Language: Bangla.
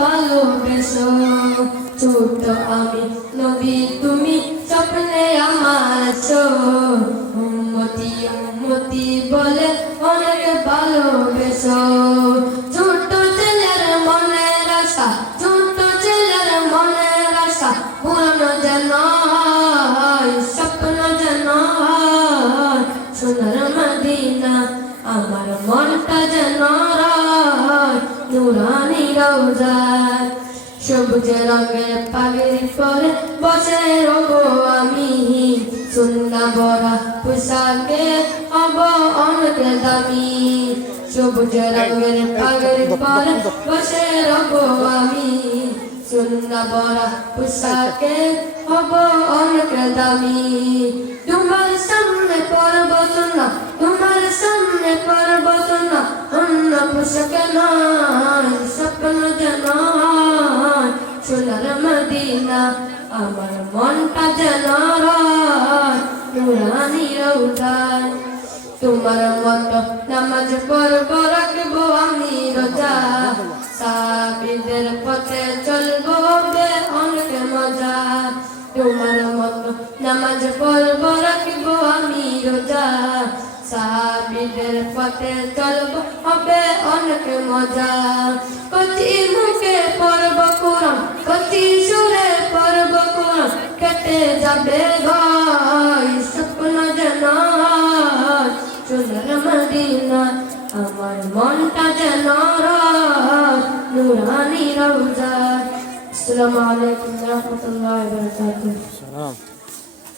ভালোবেসো ছোট আমি নবী তুমি স্বপ্নে আমার আছো উম্মতি উম্মতি বলে অনেক ভালোবেসো ছোট ছেলের মনের আশা ছোট ছেলের মনের আশা পূরণ যেন হয় স্বপ্ন যেন হয় সোনার মদিনা আমার মনটা যেন রয় নুরানি রওজায় সবুজ রঙের পাগড়ি পরে বসে রবো আমি সুন্নাহ ভরা পোশাকে হব অনেক দামি সবুজ রঙের পাগড়ি পরে বসে রবো আমি সুন্নাহ ভরা পোশাকে হব অনেক দামি তোমার সামনে পড়ব সুন্নাহ তোমার সামনে পড়ব সুন্নাহ অন্য পোশাকে নয় স্বপ্ন যেন সোনার মদিনা আমার মনটা যেন রয় নুরানি রওজায় তোমার মতো নামাজ পড়ব রাখবো আমি রোজা সাবিদের পথে চলবো বে অনেক মজা তোমার মতো নামাজ পড়ব রাখবো আমি রোজা সাবিদের পথে চলবো হবে অনেক মজা কতি মুখে পড়ব কোরআন কতি সুরে পড়ব কোরআন কেটে যাবে ভাই স্বপ্ন যেন সোনার মদিনা আমার মনটা যেন রয় নুরানি রওজা আসসালামু আলাইকুম ওয়া রাহমাতুল্লাহি ওয়া বারাকাতুহু